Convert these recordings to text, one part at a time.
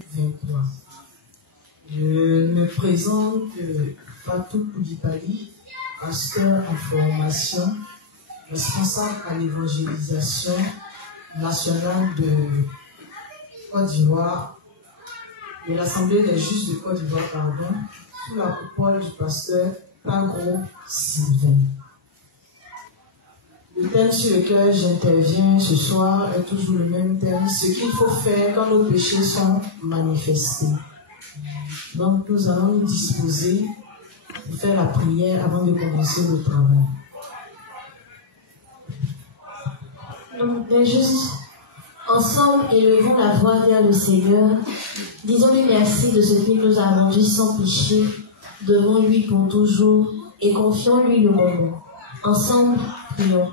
23. Je me présente Fatou Koudipali, pasteur en formation, responsable à l'évangélisation nationale de Côte d'Ivoire, de l'Assemblée des Justes de Côte d'Ivoire, sous la coupole du pasteur Pagro Sylvain. Le thème sur lequel j'interviens ce soir est toujours le même thème, ce qu'il faut faire quand nos péchés sont manifestés. Donc nous allons nous disposer pour faire la prière avant de commencer le travail. Donc, juste ensemble, élevons la voix vers le Seigneur. Disons-lui merci de ce qu'il nous a rendu sans péché devant lui pour toujours et confions-lui le moment. Ensemble, prions.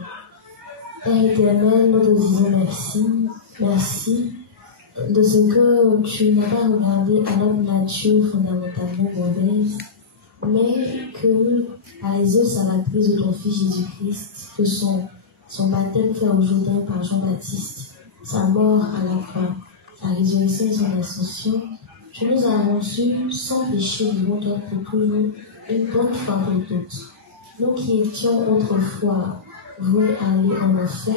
Père éternel, nous te disons merci. Merci de ce que tu n'as pas regardé à notre nature fondamentalement mauvaise, mais que à les œuvres salvatrices de ton Fils Jésus-Christ, que son baptême fait au Jourdain par Jean-Baptiste, sa mort à la croix, sa résurrection et son ascension, tu nous as rendus sans péché devant toi pour toujours, une bonne fois pour toutes. Nous qui étions autrefois voués à aller en enfer,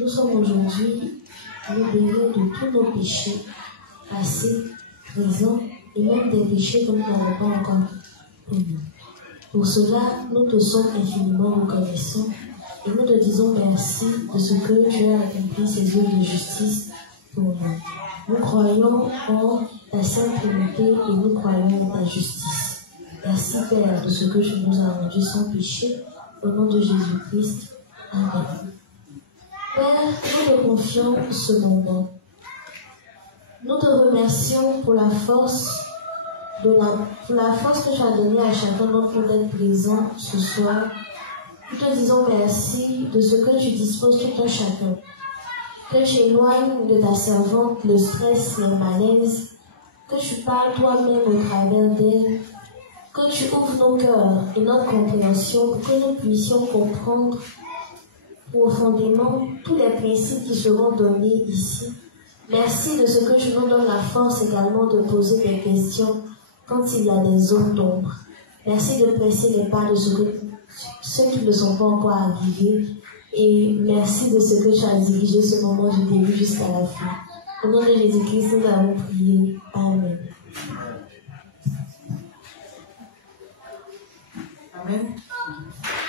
nous sommes aujourd'hui libérés de tous nos péchés, passés, présents, et même des péchés que nous n'avons pas encore commis. Pour cela, nous te sommes infiniment reconnaissants et nous te disons merci de ce que tu as accompli ces œuvres de justice pour nous. Nous croyons en ta sainte Trinité et nous croyons en ta justice. Merci Père de ce que tu nous as rendu sans péché, au nom de Jésus-Christ. Amen. Père, nous te confions ce moment. Nous te remercions pour la force que tu as donnée à chacun d'entre nous d'être présent ce soir. Nous te disons merci de ce que tu disposes tout un chacun. Que tu éloignes de ta servante le stress, le malaise, que tu parles toi-même au travers d'elle, que tu ouvres nos cœurs et notre compréhension pour que nous puissions comprendre profondément tous les principes qui seront donnés ici. Merci de ce que tu nous donnes la force également de poser des questions quand il y a des zones d'ombre. Merci de presser les pas de ceux qui ne sont pas encore arrivés. Et merci de ce que tu as dirigé ce moment du début jusqu'à la fin. Au nom de Jésus-Christ, nous avons prié. Amen. Amen.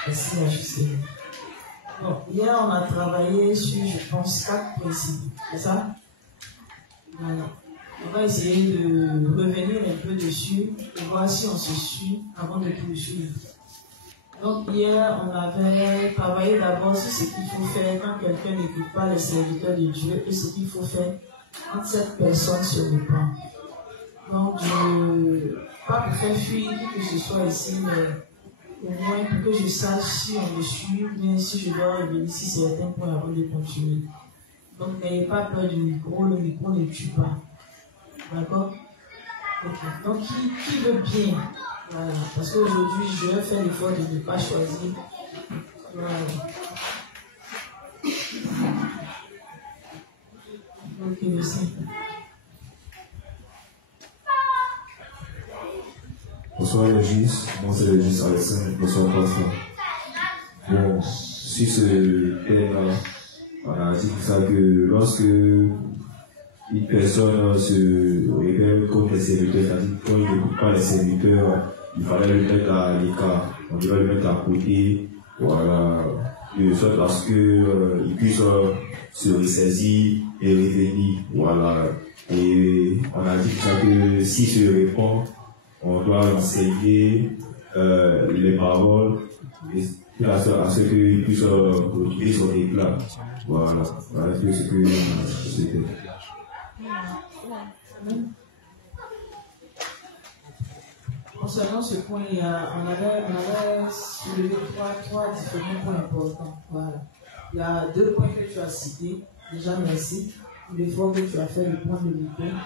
Merci à Justin. Bon, hier, on a travaillé sur, je pense, 4 principes. C'est ça? Voilà. On va essayer de revenir un peu dessus et voir si on se suit avant de poursuivre. Donc, hier, on avait travaillé d'abord sur ce qu'il faut faire quand quelqu'un n'écoute pas les serviteurs de Dieu et ce qu'il faut faire quand cette personne se répand. Donc, pas pour faire fuir qui que ce soit ici, mais au moins pour que je sache si on me suit, mais si je dois revenir sur certains points avant de continuer. Donc, n'ayez pas peur du micro, le micro ne tue pas. D'accord? Ok. Donc, qui veut bien? Voilà. Parce qu'aujourd'hui, je vais faire l'effort de ne pas choisir. Voilà. Ok, merci. Bonsoir Régis, moi c'est Régis Alexandre, bonsoir Pasteur. Bon, sur ce thème-là, on a dit ça que lorsque une personne se révèle contre les serviteurs, c'est-à-dire quand il n'écoute pas les serviteurs, il fallait le mettre à l'écart, on devait le mettre à côté, voilà, de sorte à ce qu'il puisse se ressaisir et revenir, voilà. Et on a dit ça que s'il se répand, on doit enseigner les paroles à ce qu'il puisse retrouver son éclat. Voilà, voilà ce que c'était. Concernant ce point, on avait soulevé trois différents points importants. Voilà. Il y a 2 points que tu as cités. Déjà, merci pour l'effort que tu as fait, le point de l'école.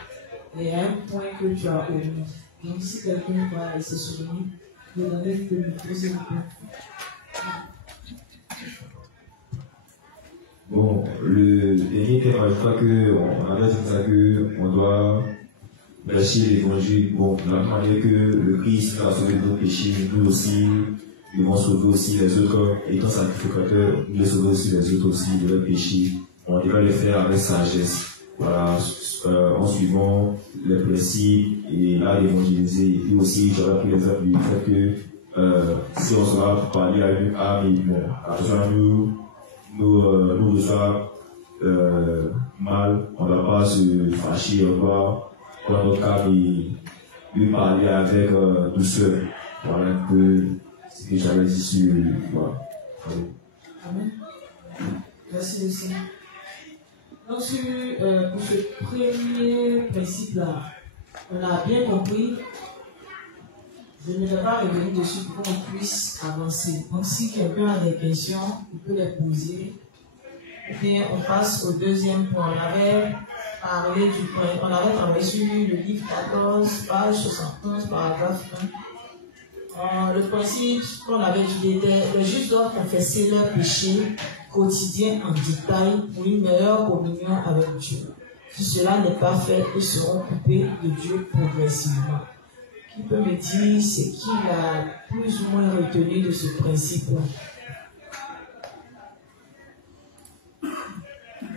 Et un point que tu as omis. Donc, si quelqu'un va se souvenir, vous donnez le micro, s'il vous plaît. Bon, le dernier thème, je crois qu'on avait dit ça qu'on doit prêcher l'évangile, bon, de la manière que le Christ a sauvé nos péchés, nous aussi, nous devons sauver aussi les autres, étant sacrificateurs, nous devons sauver aussi les autres aussi de leurs péchés. On devrait les faire avec sagesse, voilà, en suivant les principes et là d'évangéliser. Et puis aussi, j'aurais pris l'exemple du fait que si on sera parler à une âme et bon, la personne nous reçoit mal, on ne va pas se fâcher, on va prendre notre cas et lui parler avec douceur. Voilà un peu ce que j'avais dit sur. Voilà. Amen. Merci aussi. Donc, pour ce premier principe-là, on a bien compris. Je ne vais pas revenir dessus pour qu'on puisse avancer. Donc, si quelqu'un a des questions, il peut les poser. Et puis, on passe au deuxième point. On avait parlé du point, on avait travaillé sur le livre 14, page 71, paragraphe 1. Le principe qu'on avait dit était les justes doivent confesser leurs péchés quotidiens en détail pour une meilleure communion avec Dieu. Si cela n'est pas fait, ils seront coupés de Dieu progressivement. Qui peut me dire ce qu'il a plus ou moins retenu de ce principe-là?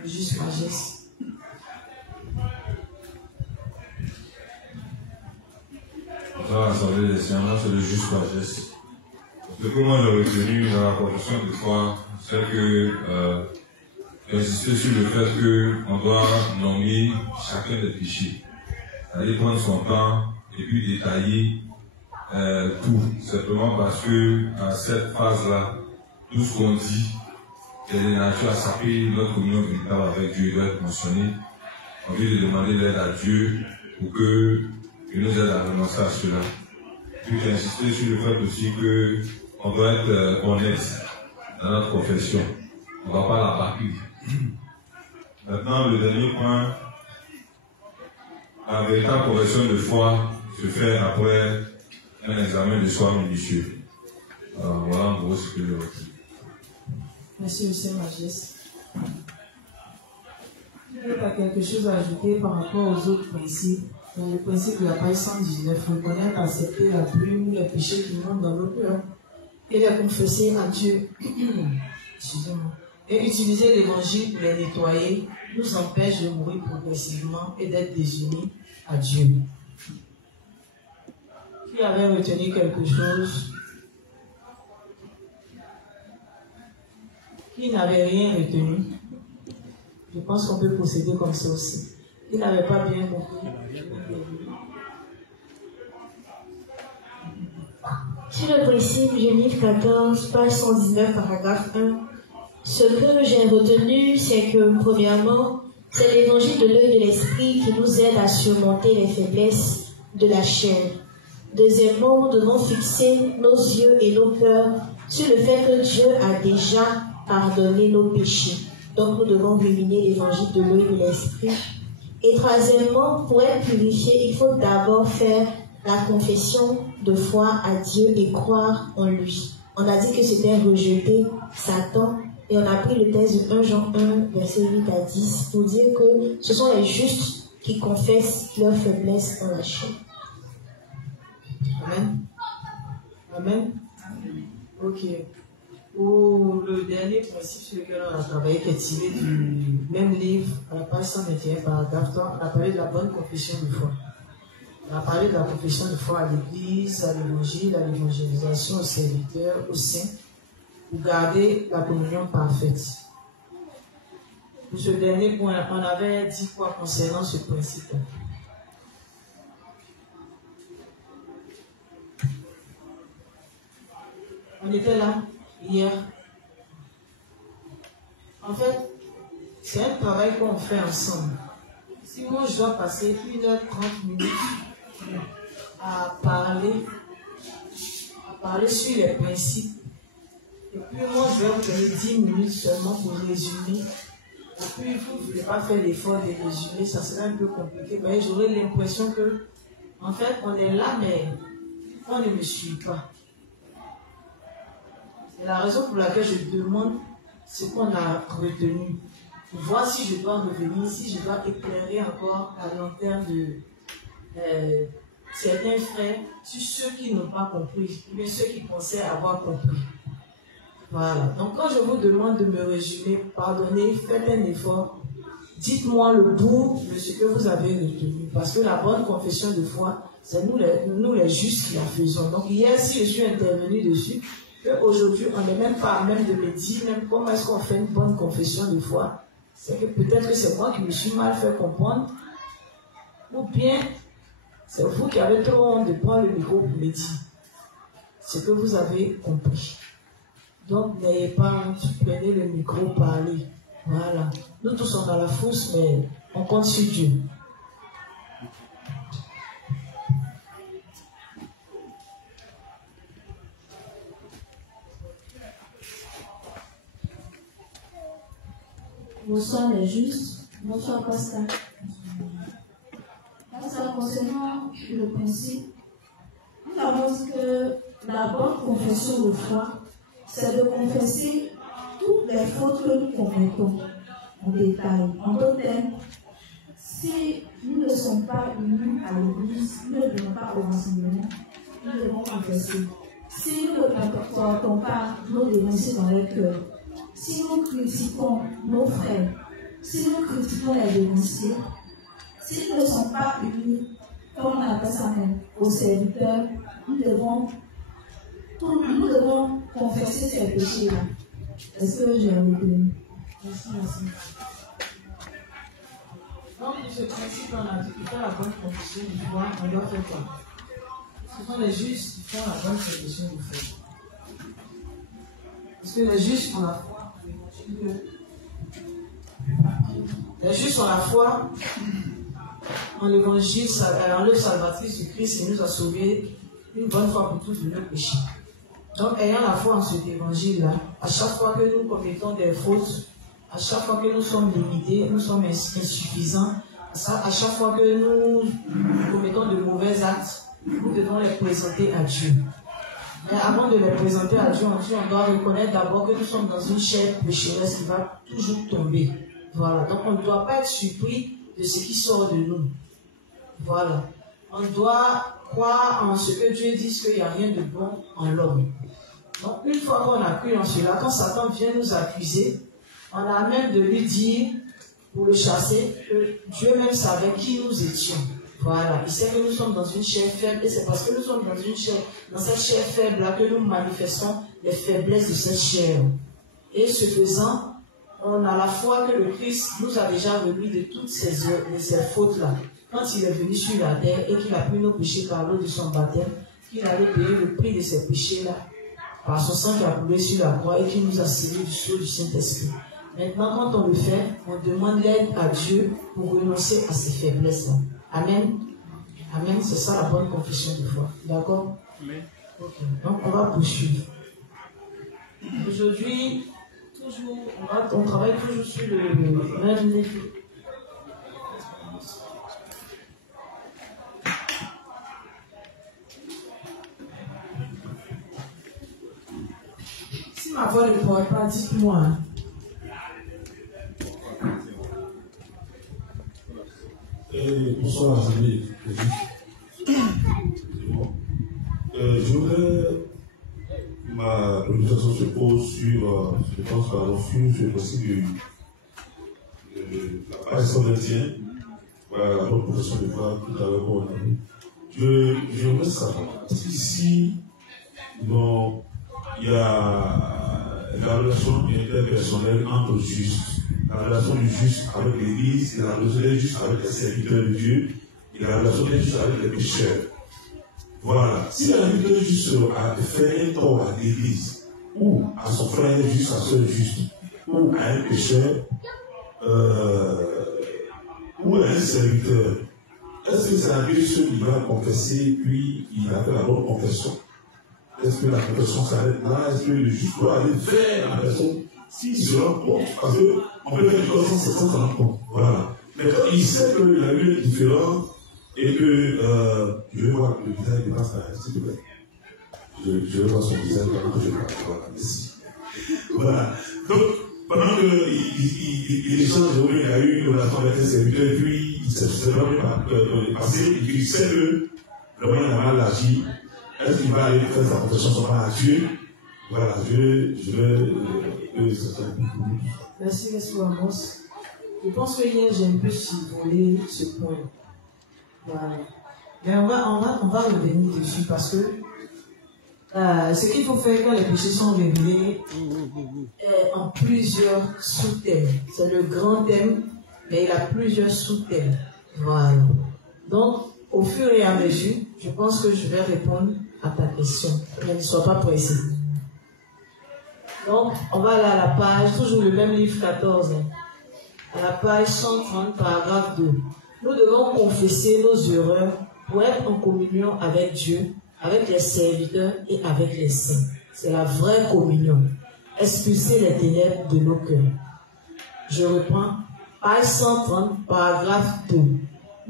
Juste sagesse. Bonsoir, l'Assemblée des Seigneurs, c'est le juste sagesse. Ce que moi j'ai retenu dans la confession de foi, c'est que insister sur le fait qu'on doit nommer chacun des péchés. Aller prendre son temps et puis détailler tout. Simplement parce que à cette phase-là, tout ce qu'on dit est de nature à saper notre communion véritable avec Dieu doit être mentionné. On vient de demander l'aide à Dieu pour qu'il nous aide à renoncer à cela. Puis j'ai insisté sur le fait aussi qu'on doit être honnête dans notre confession. On ne va pas la bâcler. Maintenant, le dernier point, la véritable confession de foi se fait après un examen de soi minutieux. Alors, voilà en gros ce que je retrouve. Merci, monsieur Magès. Il n'y a pas quelque chose à ajouter par rapport aux autres principes. Dans le principe de la page 119, reconnaître, accepter la plume, les péchés qui montent dans le cœur et les confesser à Dieu. Excusez-moi. Et utiliser l'évangile pour les nettoyer nous empêche de mourir progressivement et d'être désunis à Dieu. Qui avait retenu quelque chose? Qui n'avait rien retenu? Je pense qu'on peut procéder comme ça aussi. Qui n'avait pas bien compris? Sur le principe, Genèse 14, page 119, paragraphe 1, ce que j'ai retenu, c'est que, premièrement, c'est l'évangile de l'œil de l'esprit qui nous aide à surmonter les faiblesses de la chair. Deuxièmement, nous devons fixer nos yeux et nos cœurs sur le fait que Dieu a déjà pardonné nos péchés. Donc, nous devons ruminer l'évangile de l'œil de l'esprit. Et troisièmement, pour être purifié, il faut d'abord faire la confession de foi à Dieu et croire en lui. On a dit que c'était rejeter Satan et on a pris le texte de 1 Jean 1, verset 8 à 10 pour dire que ce sont les justes qui confessent leurs faiblesses dans la chair. Amen. Amen. Ok. Pour le dernier principe sur lequel on a travaillé, qui est tiré du même livre, à la page 121, paragraphe 3, on a parlé de la bonne confession de foi. On a parlé de la confession de foi à l'église, à l'évangile, à l'évangélisation, aux serviteurs, aux saints, pour garder la communion parfaite. Pour ce dernier point, on avait dit quoi concernant ce principe? On était là hier. En fait, c'est un travail qu'on fait ensemble. Si moi je dois passer 1h30 minutes à parler sur les principes, et puis moi je vais vous donner 10 minutes seulement pour résumer, et puis vous ne voulez pas faire l'effort de résumer, ça serait un peu compliqué, mais j'aurais l'impression que, en fait, on est là, mais on ne me suit pas. C'est la raison pour laquelle je demande ce qu'on a retenu. Pour voir si je dois revenir, si je dois éclairer encore la lanterne de certains frères sur ceux qui n'ont pas compris, ou bien ceux qui pensaient avoir compris. Voilà. Donc quand je vous demande de me résumer, pardonnez, faites un effort. Dites-moi le bout de ce que vous avez retenu. Parce que la bonne confession de foi, c'est nous les justes qui la faisons. Donc hier, si je suis intervenu dessus, qu'aujourd'hui, on n'est même pas à même de me dire même comment est-ce qu'on fait une bonne confession de foi. C'est que peut-être que c'est moi qui me suis mal fait comprendre. Ou bien, c'est vous qui avez trop honte de prendre le micro pour me dire ce que vous avez compris. Donc, n'ayez pas honte, prenez le micro, parlez. Voilà. Nous tous sommes dans la fosse, mais on compte sur Dieu. Bonsoir les justes. Bonsoir Pascal. Pascal, concernant le principe, nous avons dit que la bonne confession de foi, c'est de confesser toutes les fautes que nous commettons en détail. En d'autres termes, si nous ne sommes pas unis à l'église, nous ne venons pas au rassemblement, nous devons confesser. Si nous ne portons pas nos dénoncés dans les cœurs, si nous critiquons nos frères, si nous critiquons les dénoncés, si nous ne sommes pas unis, comme on appelle ça même, aux serviteurs, nous devons confesser ces péchés-là. Est-ce que j'ai retenu? Merci. Donc, ce principe, on a dit que faire la bonne confession du foi, on doit faire quoi? Ce sont les justes qui font la bonne confession du foi. Parce que les justes ont la foi en l'évangile, en l'œuvre salvatrice du Christ qui nous a sauvés une bonne fois pour tous de nos péchés. Donc, ayant la foi en cet évangile-là, à chaque fois que nous commettons des fautes, à chaque fois que nous sommes limités, nous sommes insuffisants, à chaque fois que nous commettons de mauvais actes, nous devons les présenter à Dieu. Mais avant de les présenter à Dieu, on doit reconnaître d'abord que nous sommes dans une chair pécheresse qui va toujours tomber. Voilà. Donc, on ne doit pas être surpris de ce qui sort de nous. Voilà. On doit croire en ce que Dieu dit, qu'il n'y a rien de bon en l'homme. Donc, une fois qu'on a cru en cela, quand Satan vient nous accuser, on a même de lui dire, pour le chasser, que Dieu même savait qui nous étions. Voilà. Il sait que nous sommes dans une chair faible, et c'est parce que nous sommes dans cette chair faible-là que nous manifestons les faiblesses de cette chair. Et ce faisant, on a la foi que le Christ nous a déjà remis de toutes ces fautes-là. Quand il est venu sur la terre et qu'il a pris nos péchés par l'eau de son baptême, qu'il allait payer le prix de ces péchés-là, par son sang qui a coulé sur la croix et qui nous a scellés du sceau du Saint-Esprit. Maintenant, quand on le fait, on demande l'aide à Dieu pour renoncer à ces faiblesses-là. Amen. Amen, c'est ça la bonne confession de foi. D'accord? Amen. Okay. Donc, on va poursuivre. Aujourd'hui, on travaille toujours sur le même niveau. Si ma voix ne pourrait pas, dites-moi. Bonsoir, amis. Je voudrais ma présentation se pose sur, je pense, sur le principe de la page 121. Voilà la bonne profession de foi tout à l'heure qu'on a vu. Je voudrais savoir, parce qu'ici, bon, il y a la relation interpersonnelle entre justes, la relation du juste avec l'Église, la relation du juste avec les serviteurs de Dieu, et la relation du juste avec les pécheurs. Voilà. Si un serviteur juste a fait un tort à l'Église, ou à son frère juste, à son juste, ou à un pécheur, ou à un serviteur, est-ce que c'est un Dieu qui va confesser, puis il a fait la bonne confession? Est-ce que la confession s'arrête là? Est-ce que le juste doit aller vers la personne s'il se rend compte? Parce qu'on peut faire du corps sans s'en rendre compte. Voilà. Mais quand il sait que la lieu est différent et que je vais voir le visage de Pascal, s'il te plaît. Je vais voir son visage pendant que je parle. Voilà, merci. Voilà. Donc, pendant qu'il échange, il y a eu une relation avec un serviteur, puis c'est vraiment parce qu'il sait que le moyen normal d'agir, est-ce qu'il va aller faire sa confession seulement à Dieu? Voilà, je vais. Merci, M. Amos. Je pense que hier, j'ai un peu survolé ce point. Voilà. Mais on va revenir dessus parce que ce qu'il faut faire quand les péchés sont révélés en plusieurs sous-thèmes. C'est le grand thème, mais il a plusieurs sous-thèmes. Voilà. Donc, au fur et à mesure, je pense que je vais répondre à ta question. Ne sois pas pressé. Donc, on va aller à la page, toujours le même livre 14, à la page 130, paragraphe 2. Nous devons confesser nos erreurs pour être en communion avec Dieu, avec les serviteurs et avec les saints. C'est la vraie communion. Expulser les ténèbres de nos cœurs. Je reprends, page 130, paragraphe 2.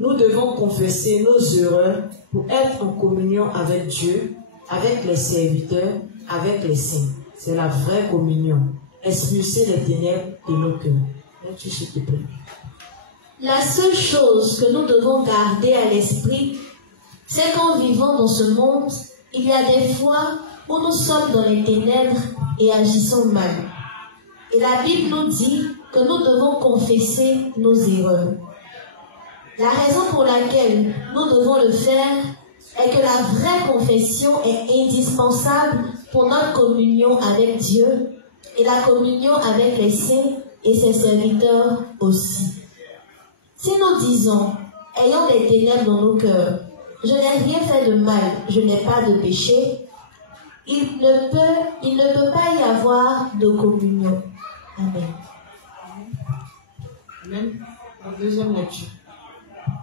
Nous devons confesser nos erreurs pour être en communion avec Dieu, avec les serviteurs, avec les saints. C'est la vraie communion. Expulser les ténèbres de nos cœurs. Là-dessus, s'il te plaît. La seule chose que nous devons garder à l'esprit, c'est qu'en vivant dans ce monde, il y a des fois où nous sommes dans les ténèbres et agissons mal. Et la Bible nous dit que nous devons confesser nos erreurs. La raison pour laquelle nous devons le faire est que la vraie confession est indispensable pour notre communion avec Dieu et la communion avec les saints et ses serviteurs aussi. Si nous disons, ayant des ténèbres dans nos cœurs, je n'ai rien fait de mal, je n'ai pas de péché, il ne peut pas y avoir de communion. Amen. Amen. La deuxième lecture.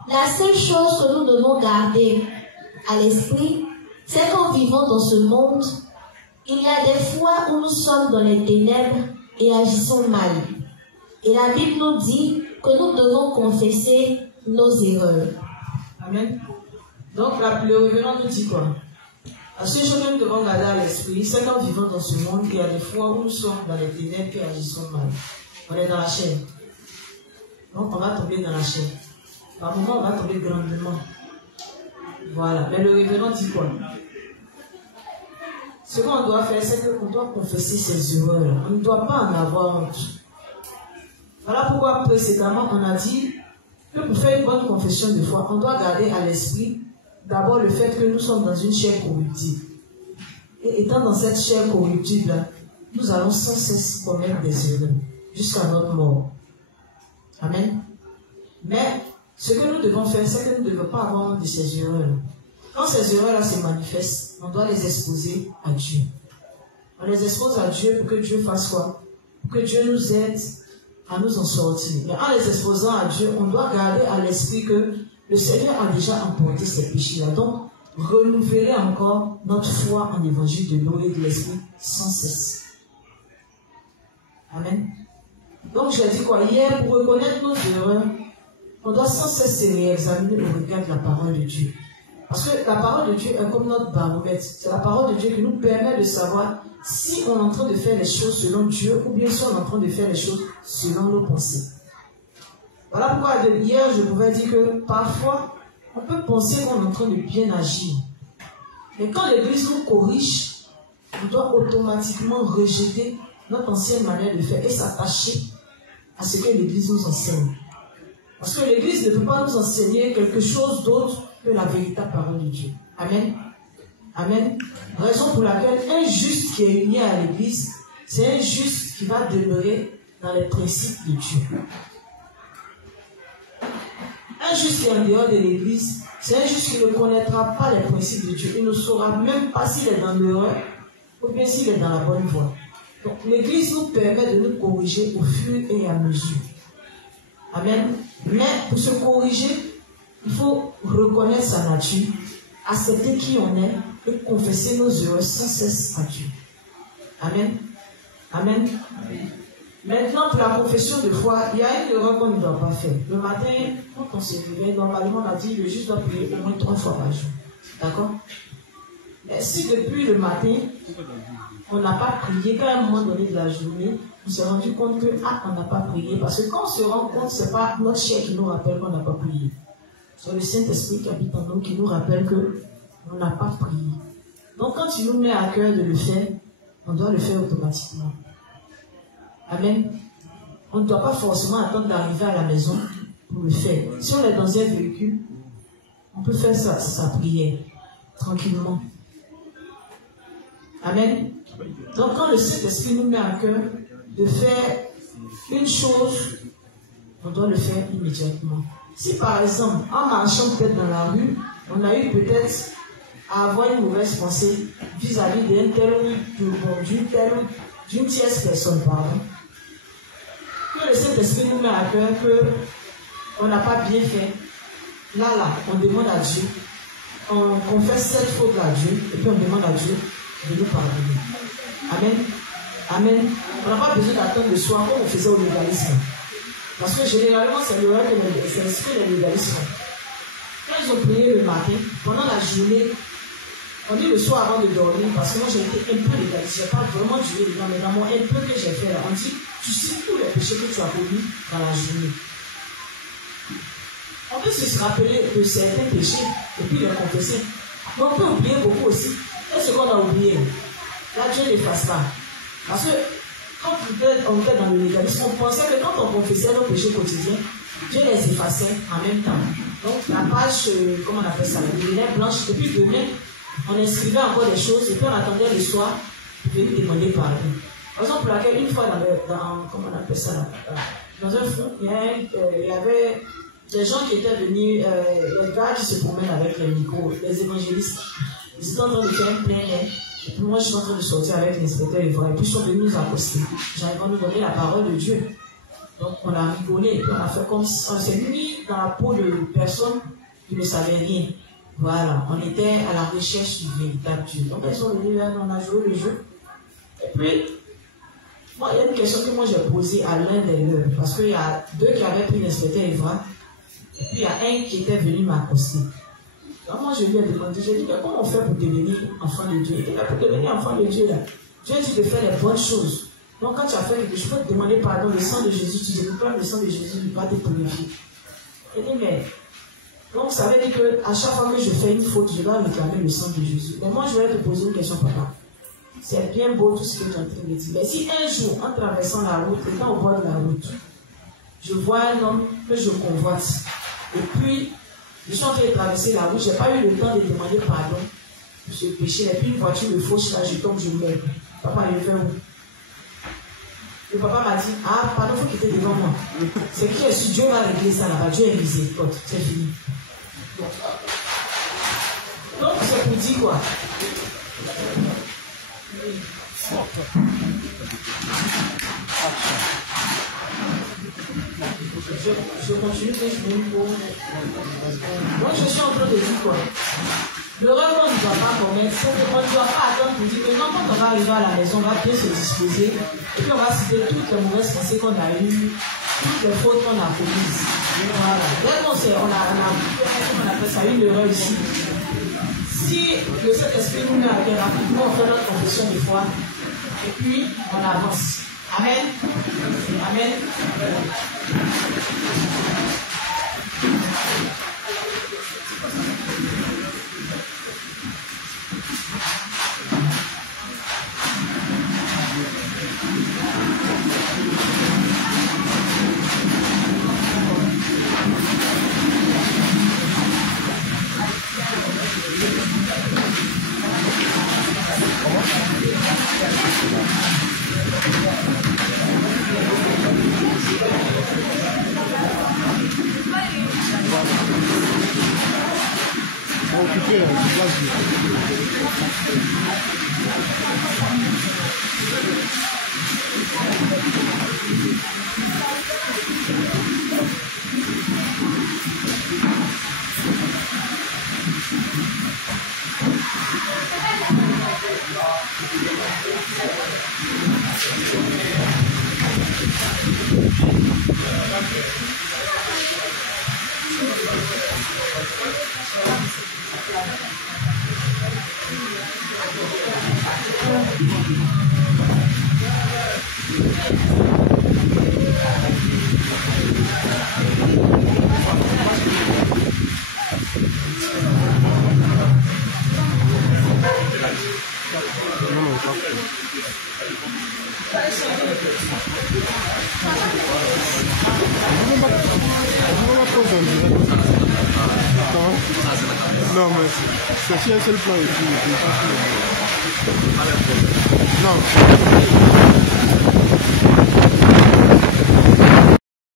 La seule chose que nous devons garder à l'esprit, c'est qu'en vivant dans ce monde, il y a des fois où nous sommes dans les ténèbres et agissons mal. Et la Bible nous dit que nous devons confesser nos erreurs. Amen. Donc, le révérend nous dit quoi? La seule chose que nous devons garder à l'esprit, c'est qu'en vivant dans ce monde, il y a des fois où nous sommes dans les ténèbres et agissons mal. On est dans la chair. Donc, on va tomber dans la chair. Par moment, on va tomber grandement. Voilà. Mais le révérend dit quoi? Ce qu'on doit faire, c'est qu'on doit confesser ses erreurs. On ne doit pas en avoir honte. Voilà pourquoi précédemment, on a dit que pour faire une bonne confession de foi, on doit garder à l'esprit d'abord le fait que nous sommes dans une chair corruptible. Et étant dans cette chair corruptible, nous allons sans cesse commettre des erreurs jusqu'à notre mort. Amen. Mais ce que nous devons faire, c'est que nous ne devons pas avoir honte de ces erreurs. Quand ces erreurs-là se manifestent, on doit les exposer à Dieu. On les expose à Dieu pour que Dieu fasse quoi? Pour que Dieu nous aide à nous en sortir. Mais en les exposant à Dieu, on doit garder à l'esprit que le Seigneur a déjà emporté ces péchés-là. Donc, renouveler encore notre foi en l'évangile de l'eau et de l'esprit sans cesse. Amen. Donc, j'ai dit quoi? Hier, pour reconnaître nos erreurs, on doit sans cesse se réexaminer au regard de la parole de Dieu. Parce que la parole de Dieu est comme notre baromètre. C'est la parole de Dieu qui nous permet de savoir si on est en train de faire les choses selon Dieu ou bien si on est en train de faire les choses selon nos pensées. Voilà pourquoi hier je pouvais dire que parfois on peut penser qu'on est en train de bien agir. Mais quand l'Église nous corrige, on doit automatiquement rejeter notre ancienne manière de faire et s'attacher à ce que l'Église nous enseigne. Parce que l'Église ne peut pas nous enseigner quelque chose d'autre que la véritable parole de Dieu. Amen. Amen. Raison pour laquelle un juste qui est uni à l'Église, c'est un juste qui va demeurer dans les principes de Dieu. Un juste qui est en dehors de l'Église, c'est un juste qui ne connaîtra pas les principes de Dieu. Il ne saura même pas s'il est dans l'erreur ou bien s'il est dans la bonne voie. Donc l'Église nous permet de nous corriger au fur et à mesure. Amen. Mais pour se corriger, il faut reconnaître sa nature, accepter qui on est et confesser nos erreurs sans cesse à Dieu. Amen. Amen. Maintenant, pour la confession de foi, il y a une erreur qu'on ne doit pas faire. Le matin, quand on se réveille, normalement, on a dit le juste doit prier au moins 3 fois par jour. D'accord? Mais si depuis le matin, on n'a pas prié, qu'à un moment donné de la journée, on s'est rendu compte que, on n'a pas prié. Parce que quand on se rend compte, ce n'est pas notre chair qui nous rappelle qu'on n'a pas prié. C'est le Saint-Esprit qui habite en nous qui nous rappelle qu'on n'a pas prié. Donc quand il nous met à cœur de le faire, on doit le faire automatiquement. Amen. On ne doit pas forcément attendre d'arriver à la maison pour le faire. Si on est dans un véhicule, on peut faire sa prière tranquillement. Amen. Donc quand le Saint-Esprit nous met à cœur de faire une chose, on doit le faire immédiatement. Si par exemple, en marchant peut-être dans la rue, on a eu peut-être à avoir une mauvaise pensée vis-à-vis d'un tel ou d'une tierce personne, pardon, que le Saint-Esprit nous met à cœur qu'on n'a pas bien fait, là, on demande à Dieu, on confesse cette faute à Dieu, et puis on demande à Dieu de nous pardonner. Amen. Amen. On n'a pas besoin d'attendre le soir comme on faisait au légalisme. Parce que généralement, c'est l'esprit de légalisme. Quand ils ont prié le matin, pendant la journée, on dit le soir avant de dormir, parce que moi j'ai été un peu légaliste, je n'ai pas vraiment duré dedans, mais dans mon un peu que j'ai fait là, on dit, tu cites tous les péchés que tu as commis dans la journée. On peut se rappeler de certains péchés et puis les confesser. Mais on peut oublier beaucoup aussi. Et ce qu'on a oublié, là Dieu ne fasse pas. Parce que quand on était dans le légalisme, on pensait que quand on confessait nos péchés quotidiens, Dieu les effaçait en même temps. Donc la page, comment on appelle ça, les lettres blanches, et puis demain, on inscrivait encore des choses et puis on attendait le soir pour venir demander pardon. Par exemple, pour laquelle une fois comment on appelle ça, dans un fond, il y avait des gens qui étaient venus, les gars qui se promènent avec les micros, les évangélistes. Ils étaient en train de faire un plein air. Et puis moi, je suis en train de sortir avec l'inspecteur Evra. Et puis ils sont venus nous accoster. J'arrive à nous donner la parole de Dieu. Donc on a rigolé. Et puis on a fait comme si on s'est mis dans la peau de personnes qui ne savaient rien. Voilà. On était à la recherche du véritable Dieu. Donc ils sont venus là, on a joué le jeu. Et puis, moi, il y a une question que moi j'ai posée à l'un des leurs. Parce qu'il y a deux qui avaient pris l'inspecteur Evra. Et puis il y a un qui était venu m'accoster. Donc moi je lui ai demandé, j'ai dit, mais comment on fait pour devenir enfant de Dieu? Il dit, pour devenir enfant de Dieu, là, Dieu dit de faire les bonnes choses. Donc quand tu as fait quelque chose, je peux te demander pardon, le sang de Jésus, tu dis, le sang de Jésus ne va te purifier. Il dit, mais, donc ça veut dire qu'à chaque fois que je fais une faute, je dois réclamer le sang de Jésus. Mais moi je vais te poser une question, papa. C'est bien beau tout ce que tu es en train de dire. Mais si un jour, en traversant la route, étant au bord de la route, je vois un homme que je convoite, et puis, je suis en train de traverser la route, je n'ai pas eu le temps de demander pardon pour ce péché. Et puis une voiture me fauche là, je tombe, je meurs. Papa, il fait où? Le papa m'a dit, pardon, il faut qu'il était devant moi. C'est que si Dieu va régler ça là-bas, Dieu est miséricorde, c'est fini. Donc c'est pour dire quoi? Je continue que je vais pour. Donc je suis en train de dire quoi? L'erreur qu'on ne doit pas commettre, c'est qu'on ne doit pas attendre pour dire que non, quand on va arriver à la maison, on va bien se disposer et puis on va citer toutes les mauvaises pensées qu'on a eues, toutes les fautes qu'on a commises. Voilà. Dès qu'on appelle ça une erreur ici. Si le Saint-Esprit nous met à cœur rapidement, on fait notre confession de foi et puis on avance. Amen. Amen. Occuper la place Non, mais c'est si un seul plan ici. Non.